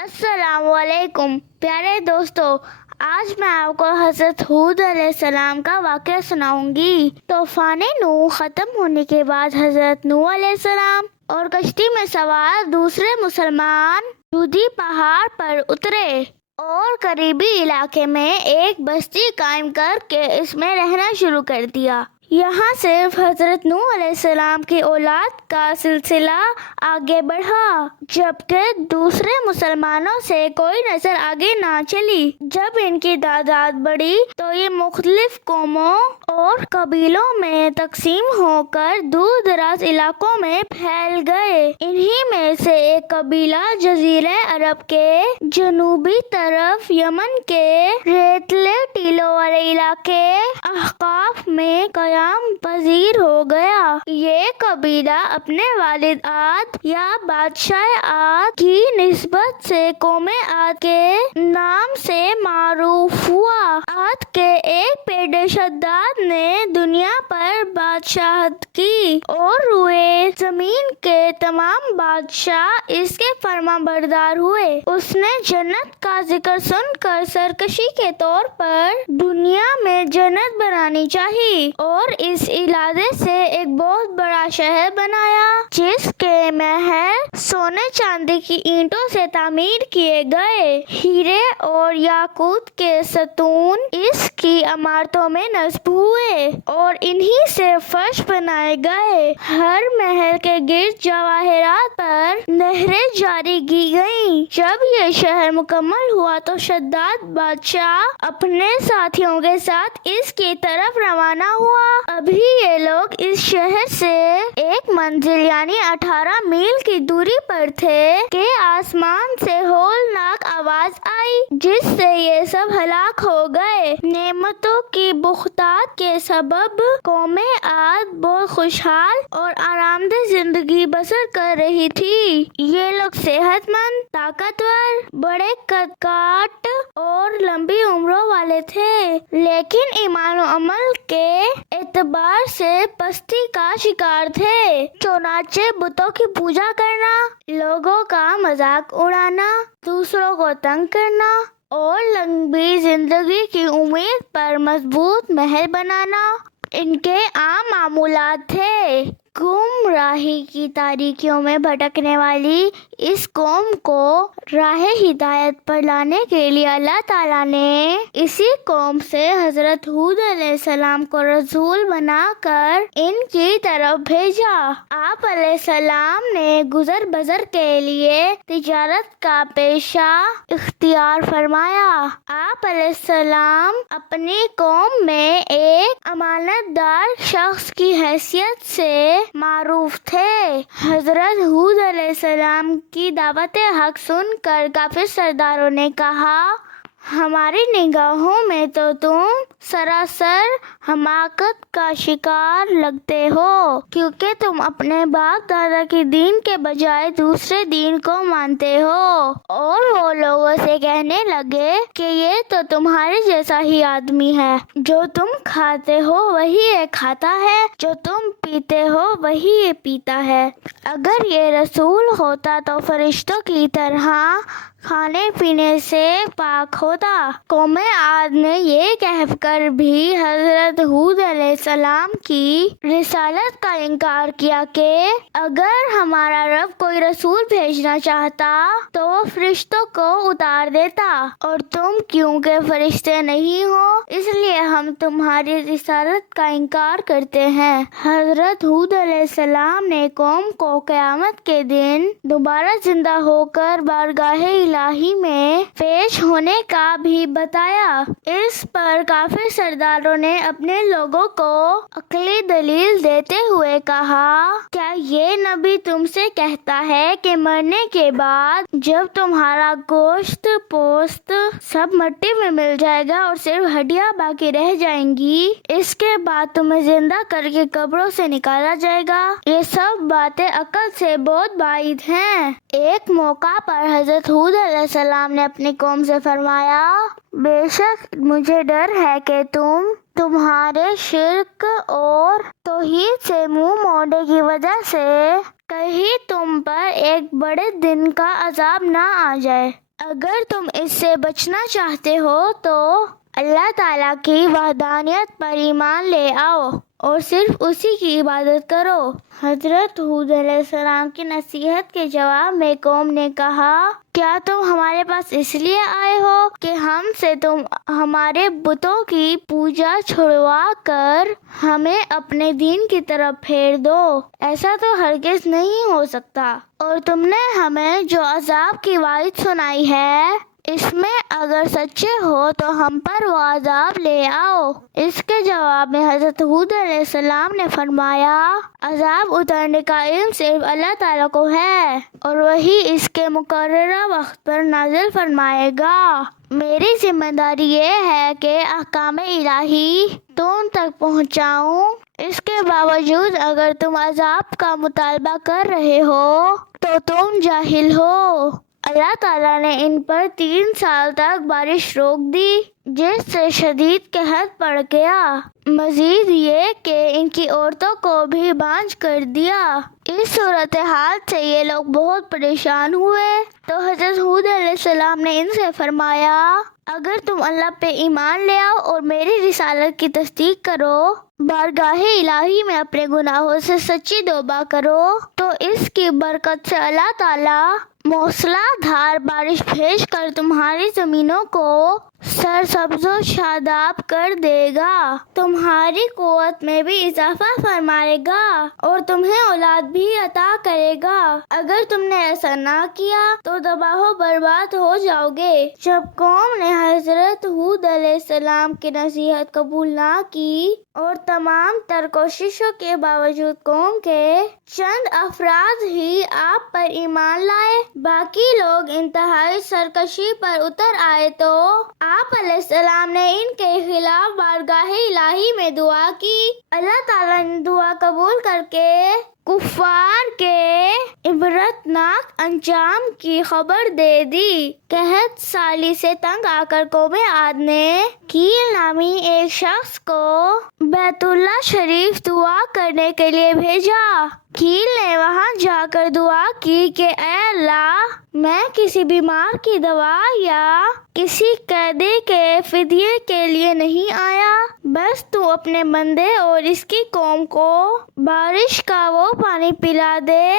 السلام علیکم پیارے دوستو، آج میں آپ کو حضرت ہود علیہ السلام کا واقعہ سناؤں گی۔ طوفان نوح ختم ہونے کے بعد حضرت نوح علیہ السلام اور کشتی میں سوار دوسرے مسلمان جودی پہاڑ پر اترے اور قریبی علاقے میں ایک بستی قائم کر کے اس میں رہنا شروع کر دیا۔ یہاں صرف حضرت نوح علیہ السلام کی اولاد کا سلسلہ آگے بڑھا، جبکہ دوسرے مسلمانوں سے کوئی نسل آگے نہ چلی۔ جب ان کی تعداد بڑھی تو یہ مختلف قوموں اور قبیلوں میں تقسیم ہو کر دور دراز علاقوں میں پھیل گئے۔ انہی میں سے ایک قبیلہ جزیرہ عرب کے جنوبی طرف یمن کے ریتلے ٹیلوں والے علاقے احقاف میں قیام پذیر ہو گیا۔ یہ قبیلہ اپنے والد عاد یا بادشاہ عاد کی نسبت سے قوم عاد کے نام سے معروف ہوا۔ عاد کے ایک بیٹے شداد نے دنیا پر بادشاہت کی اور روئے زمین کے تمام بادشاہ اس کے فرما بردار ہوئے۔ اس نے جنت کا ذکر سن کر سرکشی کے طور پر دنیا میں جنت بنانی چاہی اور اس ارادے سے ایک بہت بڑا شہر بنایا جس کے محل سونے چاندی کی اینٹوں سے تعمیر کیے گئے۔ ہیرے اور یاقوت کے ستون اس کی عمارتوں میں نصب ہوئے اور انہی سے فرش بنائے گئے۔ ہر محل کے گرد جواہرات پر نہریں جاری کی گئیں۔ جب یہ شہر مکمل ہوا تو شداد بادشاہ اپنے ساتھیوں کے ساتھ اس کی طرف روانہ ہوا۔ ابھی یہ لوگ اس شہر سے ایک منزل یعنی 18 میل کی دوری پر تھے کہ آسمان سے ہولناک آواز آئی جس سے یہ سب ہلاک ہو گئے۔ نعمتوں کی بختات کے سبب قوم عاد بہت خوشحال اور آرام دہ زندگی بسر کر رہی تھی۔ یہ لوگ صحت مند، طاقتور، بڑے قد کاٹ اور لمبی عمروں والے تھے، لیکن ایمان و عمل کے اعتبار سے پستی کا شکار تھے۔ چنانچہ بتوں کی پوجا کرنا، لوگوں کا مذاق اڑانا، دوسروں کو تنگ کرنا اور لمبی زندگی کی امید پر مضبوط محل بنانا ان کے عام معمولات تھے۔ گمراہی کی تاریکیوں میں بھٹکنے والی اس قوم کو راہ ہدایت پر لانے کے لیے اللہ تعالیٰ نے اسی قوم سے حضرت ہود علیہ السلام کو رسول بنا کر ان کی طرف بھیجا۔ آپ علیہ السلام نے گزر بسر کے لیے تجارت کا پیشہ اختیار فرمایا۔ آپ علیہ السلام اپنی قوم میں ایک امانت دار شخص کی حیثیت سے معروف تھے۔ حضرت ہود علیہ السلام کی دعوت حق سن کر کافر سرداروں نے کہا، ہماری نگاہوں میں تو تم سراسر حماقت کا شکار لگتے ہو، کیونکہ تم اپنے باپ دادا کے دین کے بجائے دوسرے دین کو مانتے ہو۔ اور وہ لوگوں سے کہنے لگے کہ یہ تو تمہارے جیسا ہی آدمی ہے، جو تم کھاتے ہو وہی یہ کھاتا ہے، جو تم پیتے ہو وہی یہ پیتا ہے۔ اگر یہ رسول ہوتا تو فرشتوں کی طرح کھانے پینے سے پاک ہوتا۔ قوم عاد نے یہ کہہ کر بھی حضرت ہود علیہ السلام کی رسالت کا انکار کیا کہ اگر ہمارا رب کوئی رسول بھیجنا چاہتا تو وہ فرشتوں کو اتار دیتا، اور تم کیونکہ فرشتے نہیں ہو اس لیے ہم تمہاری رسالت کا انکار کرتے ہیں۔ حضرت ہود علیہ السلام نے قوم کو قیامت کے دن دوبارہ زندہ ہو کر بارگاہ الہی میں پیش ہونے کا بھی بتایا۔ اس پر کافر سرداروں نے اپنے لوگوں کو عقلی دلیل دیتے ہوئے کہا، کیا یہ نبی تم سے کہتا ہے کہ مرنے کے بعد جب تمہارا گوشت پوست سب مٹی میں مل جائے گا اور صرف ہڈیاں باقی رہ جائیں گی، اس کے بعد تمہیں زندہ کر کے قبروں سے نکالا جائے گا؟ یہ سب باتیں عقل سے بہت بعید ہیں۔ ایک موقع پر حضرت ہود علیہ السلام نے اپنی قوم سے فرمایا، بے شک مجھے ڈر ہے کہ تمہارے شرک اور توحید سے منہ موڑنے کی وجہ سے کہیں تم پر ایک بڑے دن کا عذاب نہ آ جائے۔ اگر تم اس سے بچنا چاہتے ہو تو اللہ تعالیٰ کی وحدانیت پر ایمان لے آؤ اور صرف اسی کی عبادت کرو۔ حضرت ہود علیہ السلام کی نصیحت کے جواب میں قوم نے کہا، کیا تم ہمارے پاس اس لیے آئے ہو کہ ہم سے تم ہمارے بتوں کی پوجا چھڑوا کر ہمیں اپنے دین کی طرف پھیر دو؟ ایسا تو ہرگز نہیں ہو سکتا، اور تم نے ہمیں جو عذاب کی وعید سنائی ہے اس میں اگر سچے ہو تو ہم پر وہ عذاب لے آؤ۔ اس کے جواب میں حضرت ہود علیہ السلام نے فرمایا، عذاب اترنے کا علم صرف اللہ تعالیٰ کو ہے اور وہی اس کے مقررہ وقت پر نازل فرمائے گا۔ میری ذمہ داری یہ ہے کہ احکام الہی تم تک پہنچاؤں۔ اس کے باوجود اگر تم عذاب کا مطالبہ کر رہے ہو تو تم جاہل ہو۔ اللہ تعالیٰ نے ان پر 3 سال تک بارش روک دی جس سے شدید قحط پڑ گیا، مزید یہ کہ ان کی عورتوں کو بھی بانجھ کر دیا۔ اس صورتحال سے یہ لوگ بہت پریشان ہوئے تو حضرت ہود علیہ السلام نے ان سے فرمایا، اگر تم اللہ پہ ایمان لے آؤ اور میری رسالت کی تصدیق کرو، بارگاہ الہی میں اپنے گناہوں سے سچی توبہ کرو تو اس کی برکت سے اللہ تعالیٰ موسلا دھار بارش بھیج کر تمہاری زمینوں کو سرسبز و شاداب کر دے گا، تمہاری قوت میں بھی اضافہ فرمائے گا اور تمہیں اولاد بھی عطا کرے گا۔ اگر تم نے ایسا نہ کیا تو تباہ و برباد ہو جاؤ گے۔ جب قوم نے حضرت ہود علیہ السلام کی نصیحت قبول نہ کی اور تمام تر کوششوں کے باوجود قوم کے چند افراد ہی آپ پر ایمان لائے، باقی لوگ انتہائی سرکشی پر اتر آئے تو آپ علیہ السلام نے ان کے خلاف بارگاہ الہی میں دعا کی۔ اللہ تعالیٰ نے دعا قبول کر کے کفار کے عبرتناک انجام کی خبر دے دی۔ قحط سالی سے تنگ آ کر قوم عاد نے کیل نامی ایک شخص کو بیت اللہ شریف دعا کرنے کے لیے بھیجا۔ کیل نے وہاں جا کر دعا کی کہ اے اللہ، میں کسی بیمار کی دوا یا کسی قیدی کے فدیے کے لیے نہیں آیا، بس تو اپنے بندے اور اس کی قوم کو بارش کا وہ پانی پلا دے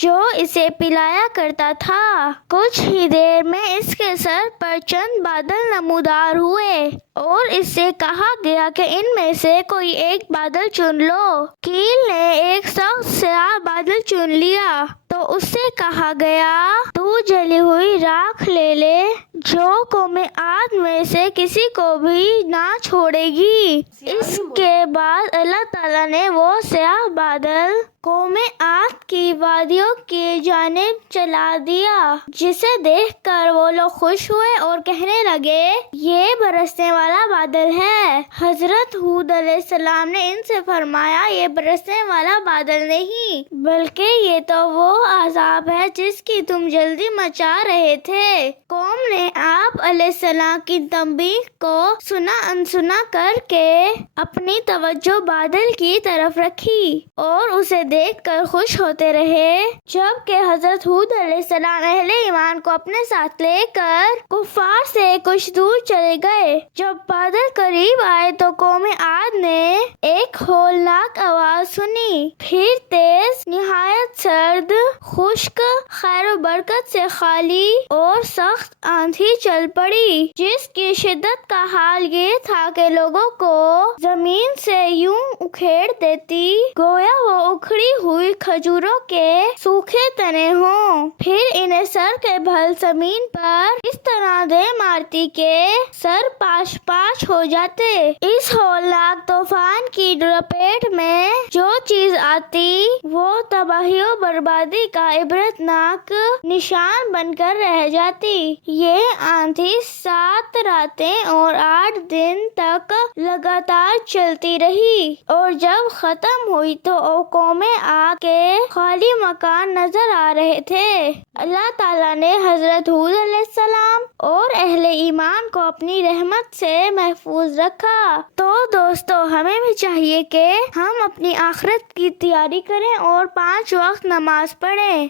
جو اسے پلایا کرتا تھا۔ کچھ ہی دیر میں اس کے سر پر چند بادل نمودار ہوئے اور اس سے کہا گیا کہ ان میں سے کوئی ایک بادل چن لو۔ کیل نے ایک سخت سیاہ بادل چن لیا تو اس سے کہا گیا، تو جلی ہوئی راکھ لے لے جو قوم عاد میں سے کسی کو بھی نہ چھوڑے گی۔ اس کے بعد اللہ تعالیٰ نے وہ سیاہ بادل قوم عاد کی وادیوں کی جانب چلا دیا، جسے دیکھ کر وہ لوگ خوش ہوئے اور کہنے لگے، یہ برسنے والا بادل ہے۔ حضرت ہود علیہ السلام نے ان سے فرمایا، یہ برسنے والا بادل نہیں بلکہ یہ تو وہ عذاب ہے جس کی تم جلدی مچا رہے تھے۔ قوم نے آپ علیہ السلام کی تنبیہ کو سنا انسنا کر کے اپنی توجہ بادل کی طرف رکھی اور اسے دیکھ کر خوش ہوتے رہے، جبکہ حضرت ہود علیہ السلام اہل ایمان کو اپنے ساتھ لے کر کفار سے کچھ دور چلے گئے۔ جب بادل قریب آئے تو قوم عاد نے ایک ہولناک آواز سنی، پھر تیز، نہایت سرد، خشک، خیر و برکت سے خالی اور سخت آندھی چل پڑی، جس کی شدت کا حال یہ تھا کہ لوگوں کو زمین سے یوں اکھیڑ دیتی گویا وہ اکھڑی ہوئی کھجوروں کے سوکھے تنے ہوں، پھر انہیں سر کے بھل زمین پر اس طرح دے مارتی کہ سر پاش پاش ہو جاتے۔ اس ہولناک طوفان کی لپیٹ میں جو چیز آتی وہ تباہی و بربادی کا عبرتناک نشان بن کر رہ جاتی۔ یہ آندھی 7 راتیں اور 8 دن تک لگاتار چلتی رہی اور جب ختم ہوئی تو قوم عاد کے خالی مکان نظر آ رہے تھے۔ اللہ تعالیٰ نے حضرت ہود علیہ السلام اور اہل ایمان کو اپنی رحمت سے محفوظ رکھا۔ تو دوستو، ہمیں بھی چاہیے کہ ہم اپنی آخرت کی تیاری کریں اور 5 وقت نماز پڑھیں۔